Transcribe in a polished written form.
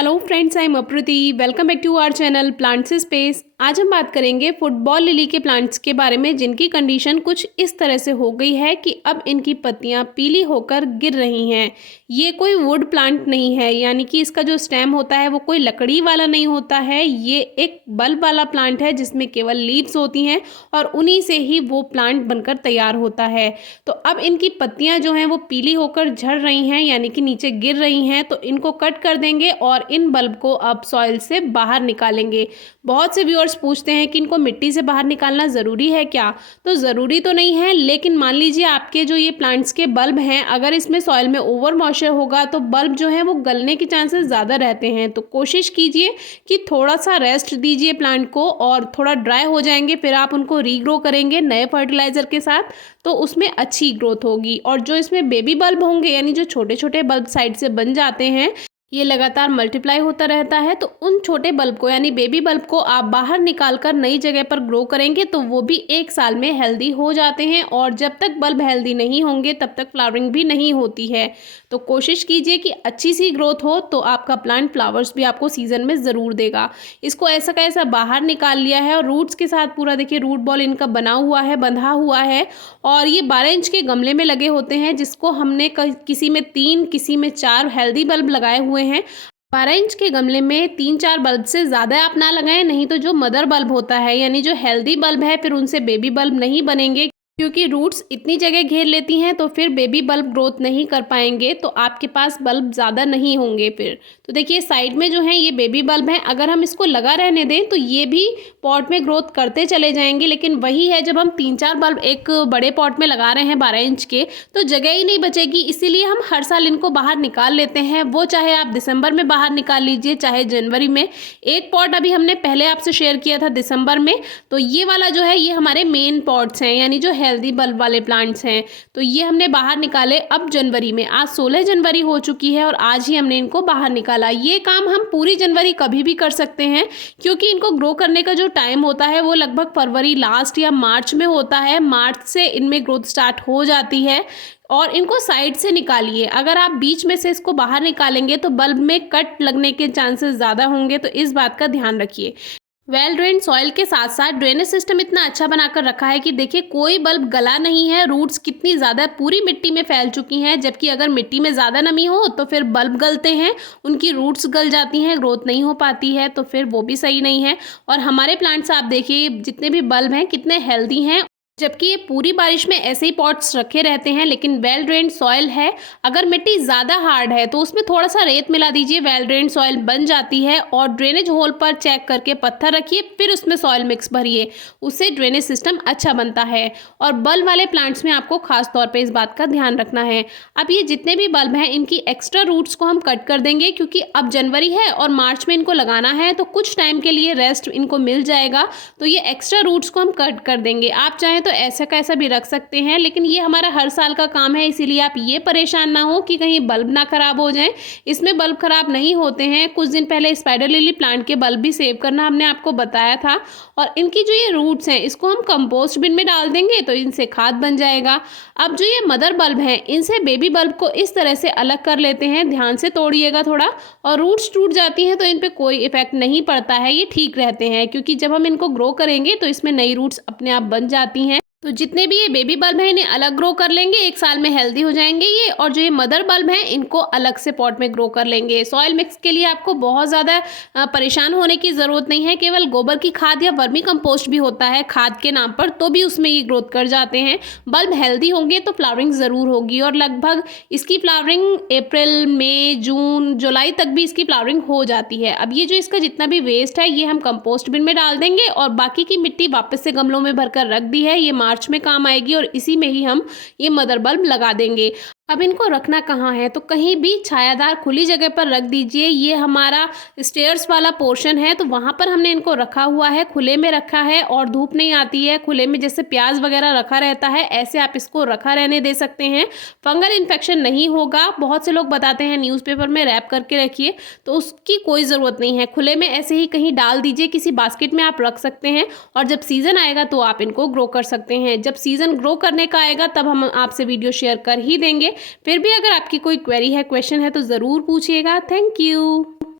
Hello friends, I am Apruti. Welcome back to our channel Plants Space. आज हम बात करेंगे फुटबॉल लिली के प्लांट्स के बारे में, जिनकी कंडीशन कुछ इस तरह से हो गई है कि अब इनकी पत्तियां पीली होकर गिर रही हैं। ये कोई वुड प्लांट नहीं है, यानी कि इसका जो स्टेम होता है वो कोई लकड़ी वाला नहीं होता है। ये एक बल्ब वाला प्लांट है जिसमें केवल लीव्स होती हैं और उन्हीं से ही वो प्लांट बनकर तैयार होता है। तो अब इनकी पत्तियां जो हैं वो पीली होकर झड़ रही हैं, यानी कि नीचे गिर रही हैं। तो इनको कट कर देंगे और इन बल्ब को अब सॉइल से बाहर निकालेंगे। बहुत से व्यूअर्स पूछते हैं कि इनको मिट्टी से बाहर निकालना ज़रूरी है क्या? तो ज़रूरी तो नहीं है, लेकिन मान लीजिए आपके जो ये प्लांट्स के बल्ब हैं, अगर इसमें सॉइल में ओवर मॉइस्चर होगा तो बल्ब जो है वो गलने के चांसेस ज़्यादा रहते हैं। तो कोशिश कीजिए कि थोड़ा सा रेस्ट दीजिए प्लांट को, और थोड़ा ड्राई हो जाएंगे फिर आप उनको रीग्रो करेंगे नए फर्टिलाइज़र के साथ, तो उसमें अच्छी ग्रोथ होगी। और जो इसमें बेबी बल्ब होंगे, यानी जो छोटे छोटे बल्ब साइड से बन जाते हैं, ये लगातार मल्टीप्लाई होता रहता है, तो उन छोटे बल्ब को यानी बेबी बल्ब को आप बाहर निकाल कर नई जगह पर ग्रो करेंगे तो वो भी 1 साल में हेल्दी हो जाते हैं। और जब तक बल्ब हेल्दी नहीं होंगे तब तक फ्लावरिंग भी नहीं होती है। तो कोशिश कीजिए कि अच्छी सी ग्रोथ हो, तो आपका प्लांट फ्लावर्स भी आपको सीजन में ज़रूर देगा। इसको ऐसा का ऐसा बाहर निकाल लिया है और रूट्स के साथ पूरा देखिए रूट बॉल इनका बना हुआ है, बंधा हुआ है। और ये 12 इंच के गमले में लगे होते हैं, जिसको हमने किसी में 3 किसी में 4 हेल्दी बल्ब लगाए हुए हैं। 12 इंच के गमले में 3-4 बल्ब से ज़्यादा आप ना लगाएं, नहीं तो जो मदर बल्ब होता है यानी जो हेल्दी बल्ब है फिर उनसे बेबी बल्ब नहीं बनेंगे, क्योंकि रूट्स इतनी जगह घेर लेती हैं तो फिर बेबी बल्ब ग्रोथ नहीं कर पाएंगे, तो आपके पास बल्ब ज़्यादा नहीं होंगे फिर। तो देखिए साइड में जो है ये बेबी बल्ब हैं, अगर हम इसको लगा रहने दें तो ये भी पॉट में ग्रोथ करते चले जाएंगे। लेकिन वही है, जब हम 3-4 बल्ब एक बड़े पॉट में लगा रहे हैं 12 इंच के, तो जगह ही नहीं बचेगी, इसीलिए हम हर साल इनको बाहर निकाल लेते हैं। वो चाहे आप दिसंबर में बाहर निकाल लीजिए चाहे जनवरी में। एक पॉट अभी हमने पहले आपसे शेयर किया था दिसंबर में, तो ये वाला जो है ये हमारे मेन पॉट्स हैं, यानी जो हेल्दी बल्ब वाले प्लांट्स हैं। तो ये हमने बाहर निकाले अब जनवरी में। आज 16 जनवरी हो चुकी है और आज ही हमने इनको बाहर निकाला। ये काम हम पूरी जनवरी कभी भी कर सकते हैं, क्योंकि इनको ग्रो करने का जो टाइम होता है वो लगभग फरवरी लास्ट या मार्च में होता है। मार्च से इनमें ग्रोथ स्टार्ट हो जाती है। और इनको साइड से निकालिए। अगर आप बीच में से इसको बाहर निकालेंगे तो बल्ब में कट लगने के चांसेस ज़्यादा होंगे, तो इस बात का ध्यान रखिए। वेल ड्रेन सॉइल के साथ साथ ड्रेनेज सिस्टम इतना अच्छा बनाकर रखा है कि देखिए कोई बल्ब गला नहीं है। रूट्स कितनी ज़्यादा पूरी मिट्टी में फैल चुकी हैं, जबकि अगर मिट्टी में ज़्यादा नमी हो तो फिर बल्ब गलते हैं, उनकी रूट्स गल जाती हैं, ग्रोथ नहीं हो पाती है, तो फिर वो भी सही नहीं है। और हमारे प्लांट्स आप देखिए जितने भी बल्ब हैं कितने हेल्दी हैं, जबकि ये पूरी बारिश में ऐसे ही पॉट्स रखे रहते हैं। लेकिन वेल ड्रेन्ड सॉइल है, अगर मिट्टी ज़्यादा हार्ड है तो उसमें थोड़ा सा रेत मिला दीजिए, वेल ड्रेन्ड सॉइल बन जाती है। और ड्रेनेज होल पर चेक करके पत्थर रखिए, फिर उसमें सॉइल मिक्स भरिए, उससे ड्रेनेज सिस्टम अच्छा बनता है। और बल्ब वाले प्लांट्स में आपको खास तौर पर इस बात का ध्यान रखना है। अब ये जितने भी बल्ब हैं इनकी एक्स्ट्रा रूट्स को हम कट कर देंगे, क्योंकि अब जनवरी है और मार्च में इनको लगाना है, तो कुछ टाइम के लिए रेस्ट इनको मिल जाएगा। तो ये एक्स्ट्रा रूट्स को हम कट कर देंगे। आप चाहें तो ऐसा कैसा भी रख सकते हैं, लेकिन ये हमारा हर साल का काम है, इसीलिए आप ये परेशान ना हो कि कहीं बल्ब ना खराब हो जाए। इसमें बल्ब खराब नहीं होते हैं। कुछ दिन पहले स्पाइडर लिली प्लांट के बल्ब भी सेव करना हमने आपको बताया था। और इनकी जो ये रूट्स हैं इसको हम कंपोस्ट बिन में डाल देंगे तो इनसे खाद बन जाएगा। अब जो ये मदर बल्ब हैं इनसे बेबी बल्ब को इस तरह से अलग कर लेते हैं, ध्यान से तोड़िएगा थोड़ा। और रूट्स टूट जाती हैं तो इन पर कोई इफेक्ट नहीं पड़ता है, ये ठीक रहते हैं, क्योंकि जब हम इनको ग्रो करेंगे तो इसमें नई रूट्स अपने आप बन जाती हैं। तो जितने भी ये बेबी बल्ब हैं इन्हें अलग ग्रो कर लेंगे, 1 साल में हेल्दी हो जाएंगे ये। और जो ये मदर बल्ब हैं इनको अलग से पॉट में ग्रो कर लेंगे। सॉइल मिक्स के लिए आपको बहुत ज़्यादा परेशान होने की ज़रूरत नहीं है। केवल गोबर की खाद या वर्मी कंपोस्ट भी होता है खाद के नाम पर, तो भी उसमें ये ग्रोथ कर जाते हैं। बल्ब हेल्दी होंगे तो फ्लावरिंग ज़रूर होगी, और लगभग इसकी फ्लावरिंग अप्रैल मई जून जुलाई तक भी इसकी फ्लावरिंग हो जाती है। अब ये जो इसका जितना भी वेस्ट है ये हम कंपोस्ट बिन में डाल देंगे, और बाकी की मिट्टी वापस से गमलों में भरकर रख दी है, ये मार्च में काम आएगी, और इसी में ही हम ये मदर बल्ब लगा देंगे। अब इनको रखना कहाँ है, तो कहीं भी छायादार खुली जगह पर रख दीजिए। ये हमारा स्टेयर्स वाला पोर्शन है, तो वहाँ पर हमने इनको रखा हुआ है, खुले में रखा है, और धूप नहीं आती है। खुले में जैसे प्याज वगैरह रखा रहता है ऐसे आप इसको रखा रहने दे सकते हैं, फंगल इन्फेक्शन नहीं होगा। बहुत से लोग बताते हैं न्यूज़पेपर में रैप करके रखिए, तो उसकी कोई ज़रूरत नहीं है। खुले में ऐसे ही कहीं डाल दीजिए, किसी बास्केट में आप रख सकते हैं, और जब सीज़न आएगा तो आप इनको ग्रो कर सकते हैं। जब सीज़न ग्रो करने का आएगा तब हम आपसे वीडियो शेयर कर ही देंगे। फिर भी अगर आपकी कोई क्वेरी है, क्वेश्चन है, तो ज़रूर पूछिएगा। Thank you.